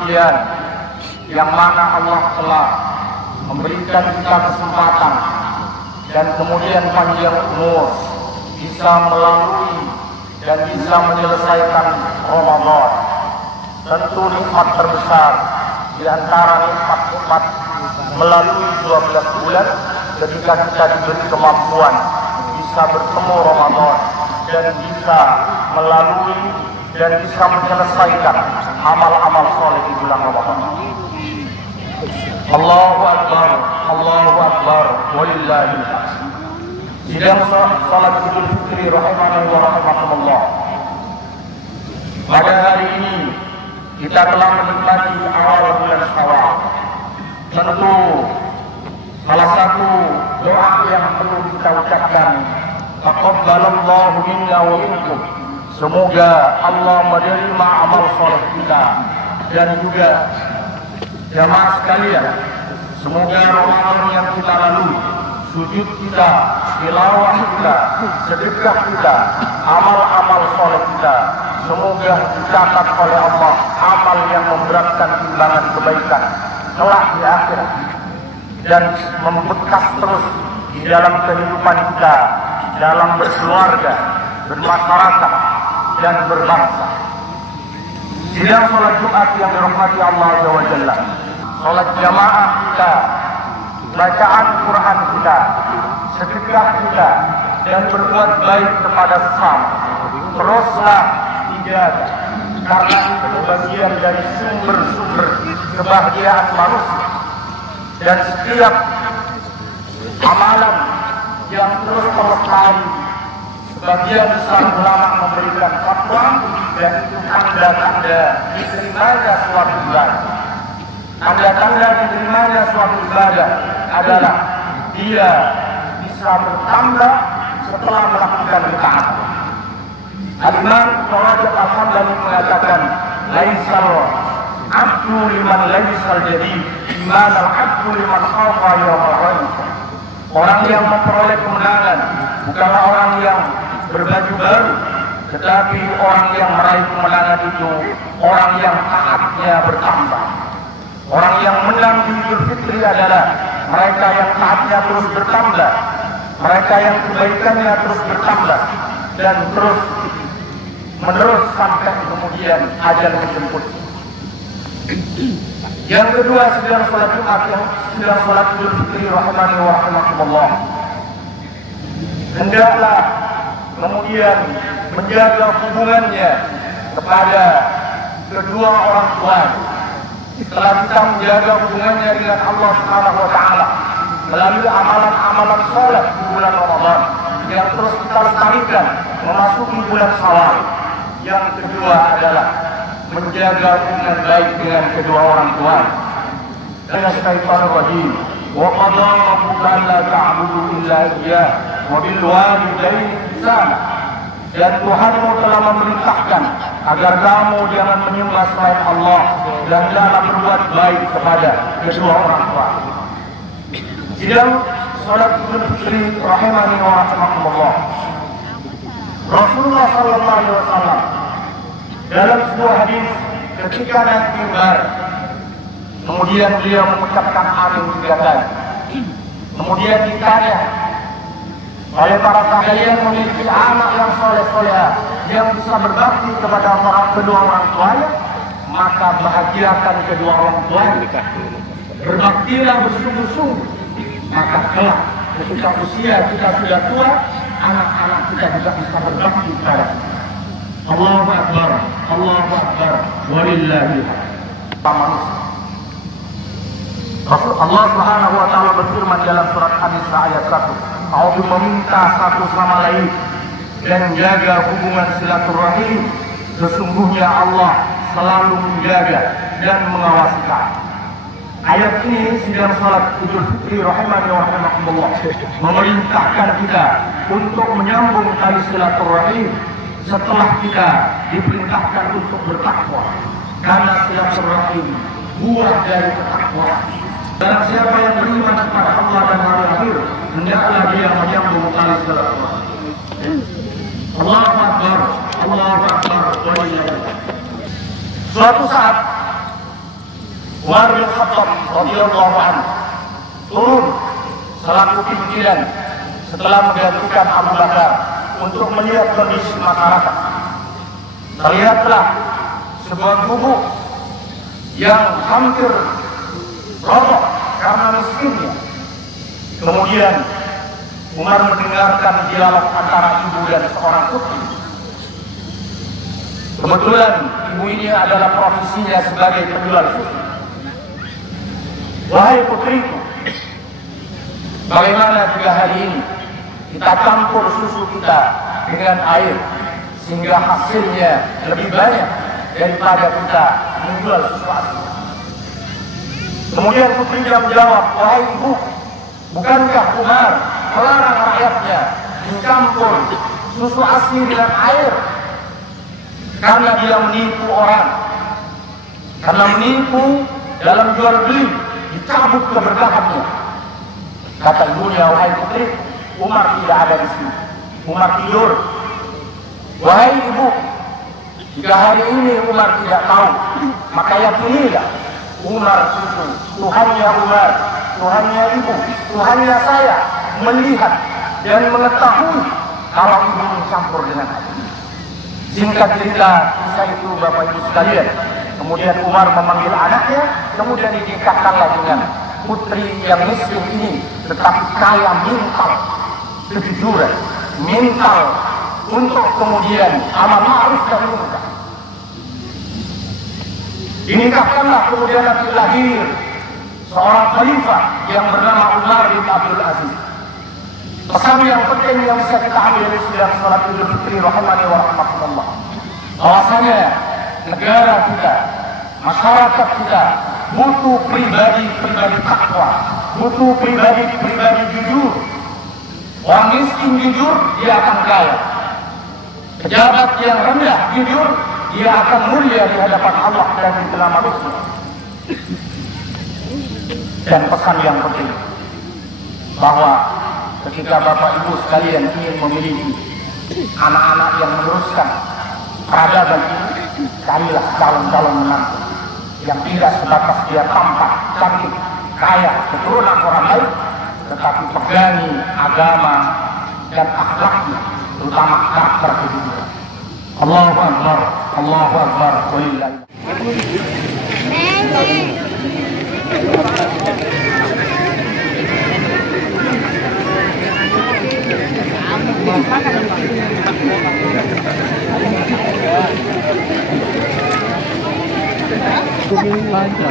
ujian yang mana Allah telah memberikan kita kesempatan dan kemudian panjang umur bisa melalui dan bisa menyelesaikan Ramadan. Tentu nikmat terbesar di antara nikmat-nikmat melalui 12 bulan ketika kita diberi kemampuan bisa bertemu Ramadan dan bisa melalui dan bisa menyelesaikan amal-amal soleh di bulan Ramadan. Allahu Akbar, Allahu Akbar, walillahi. Sidang salat Idul Fitri rahimani wa rahimakumullah. Pada hari ini kita telah menikmati awal bulan Syawal. Tentu salah satu doa yang perlu kita ucapkan, taqabbalallahu minna wa minkum. Semoga Allah menerima amal soleh kita dan juga jamaah sekalian. Semoga Ramadan yang kita lalui, sujud kita, tilawah kita, sedekah kita, amal-amal soleh kita, semoga dicatat oleh Allah amal yang memberatkan timbangan kebaikan kelak di akhirat dan membekas terus di dalam kehidupan kita, dalam berkeluarga, bermasyarakat dan berbangsa. Sidang sholat Jumat yang dirahmati Allah Azza wa Jalla, sholat jamaah kita, bacaan Quran kita, sedekah kita, dan berbuat baik kepada sesama teruslah dijaga, karena itu bagian dari sumber-sumber kebahagiaan manusia. Dan setiap amalan yang terus melestari, sebagian besar ulama memberikan fatwa, dan itu tanda-tanda diterimanya suatu ibadah. Tanda-tanda diterimanya suatu ibadah adalah dia bisa bertambah setelah melakukan ketaatan. Al-Imam Rajab Al-Hambali mengatakan, laisal abdu liman laisal jadid, iman al-abdu liman khafa yawmal ghaib. Orang yang memperoleh kemenangan bukanlah orang yang berbaju baru, tetapi orang yang meraih kemenangan itu orang yang taatnya bertambah. Orang yang menang di Idul Fitri adalah mereka yang taatnya terus bertambah, mereka yang kebaikannya terus bertambah dan terus menerus sampai kemudian ajal menjemput. Yang kedua, sedang sholat Jumat, sedang sholat Idul Fitri rahimani wa rahimakumullah, hendaklah kemudian menjaga hubungannya kepada kedua orang tua. Setelah kita menjaga hubungannya dengan Allah Subhanahu wa Ta'ala melalui amalan-amalan sholat di bulan Ramadan yang terus kita lestarikan memasuki bulan Syawal. Yang kedua adalah menjaga hubungan baik dengan kedua orang tua. Dengan syaitanir rajim, wa qadha rabbuka alla ta'budu illa iyyah wa bil walidayni ihsana. Dan Tuhanmu telah memerintahkan agar kamu jangan menyembah selain Allah dan hendaklah berbuat baik kepada kedua orang tua. Sidang salat Idul Fitri rahimani wa rahimakumullah, Rasulullah sallallahu alaihi wasallam dalam sebuah hadis ketika naik mimbar, kemudian beliau mengucapkan amin 3 kali. Kemudian ditanya oleh para sahabat yang memiliki anak yang soleh-soleh yang bisa berbakti kepada kedua orang tuanya, maka bahagiakan kedua orang tuanya. Berbaktilah bersungguh-sungguh, maka kelak ketika usia kita sudah tua, anak-anak kita juga bisa berbakti kepada kita. Allahu Akbar, Allahu Akbar, walillahi manusia. Allah Subhanahu wa Ta'ala berfirman dalam surat An-Nisa ayat 1, Allah meminta satu sama lain dan jaga hubungan silaturahim. Sesungguhnya Allah selalu menjaga dan mengawasi kalian. Ayat ini sidang salat Idul Fitri rahimani wa rahimakumullah memerintahkan kita untuk menyambung tali silaturahim setelah kita diperintahkan untuk bertakwa, karena silaturahim buah dari ketakwaan. Barang siapa yang beriman kepada Allah dan hari akhir, hendaklah dia menyambung tali silaturahim. Allahu Akbar, Allahu Akbar. Suatu saat Umar bin Khattab radhiyallahu anhu turun selaku pimpinan setelah menggantikan Abu Bakar untuk melihat kondisi masyarakat. Terlihatlah sebuah gubuk yang hampir roboh karena miskinnya. Kemudian Umar mendengarkan dialog antara ibu dan seorang putri. Kebetulan ibu ini adalah profesinya sebagai penjual susu. Wahai putriku, bagaimana jika hari ini kita campur susu kita dengan air sehingga hasilnya lebih banyak daripada kita menjual susu asli? Kemudian putrinya menjawab, wahai ibu, bukankah Umar melarang rakyatnya mencampur susu asli dengan air karena dia menipu orang, karena menipu dalam jual beli, dicabut keberkahannya. Kata ibunya, wahai putri, Umar tidak ada di sini, Umar tidur. Wahai ibu, jika hari ini Umar tidak tahu, maka yakinilah Umar itu Tuhannya Umar, Tuhannya ibu, Tuhannya saya melihat dan mengetahui kalau ibu mencampur dengan air. Singkat cerita, kisah itu Bapak Ibu sekalian. Kemudian Umar memanggil anaknya, kemudian ditingkatkanlah dengan putri yang miskin ini, tetapi kaya mental kejujuran, mental untuk kemudian amal ma'ruf dan munkar. Dinikahkanlah kemudian nanti lahir seorang khalifah yang bernama Umar bin Abdul Aziz. Pesan yang penting yang bisa kita ambil dari sidang salat Idul Fitri rahimani wa rahmatullah, bahwasanya negara kita, masyarakat kita butuh pribadi-pribadi takwa, butuh pribadi-pribadi jujur. Orang miskin jujur, dia akan kaya. Pejabat yang rendah jujur, dia akan mulia di hadapan Allah dan di tengah manusia. Dan pesan yang penting, bahwa ketika Bapak Ibu sekalian ingin memiliki anak-anak yang meneruskan peradaban ini, carilah calon-calon menantu yang tidak sebatas dia tampak, cantik, kaya, keturunan orang lain, tetapi pegangi agama dan akhlaknya, terutama karakter kehidupan. Allahu Akbar, Allahu Akbar, walillahi. Lancar.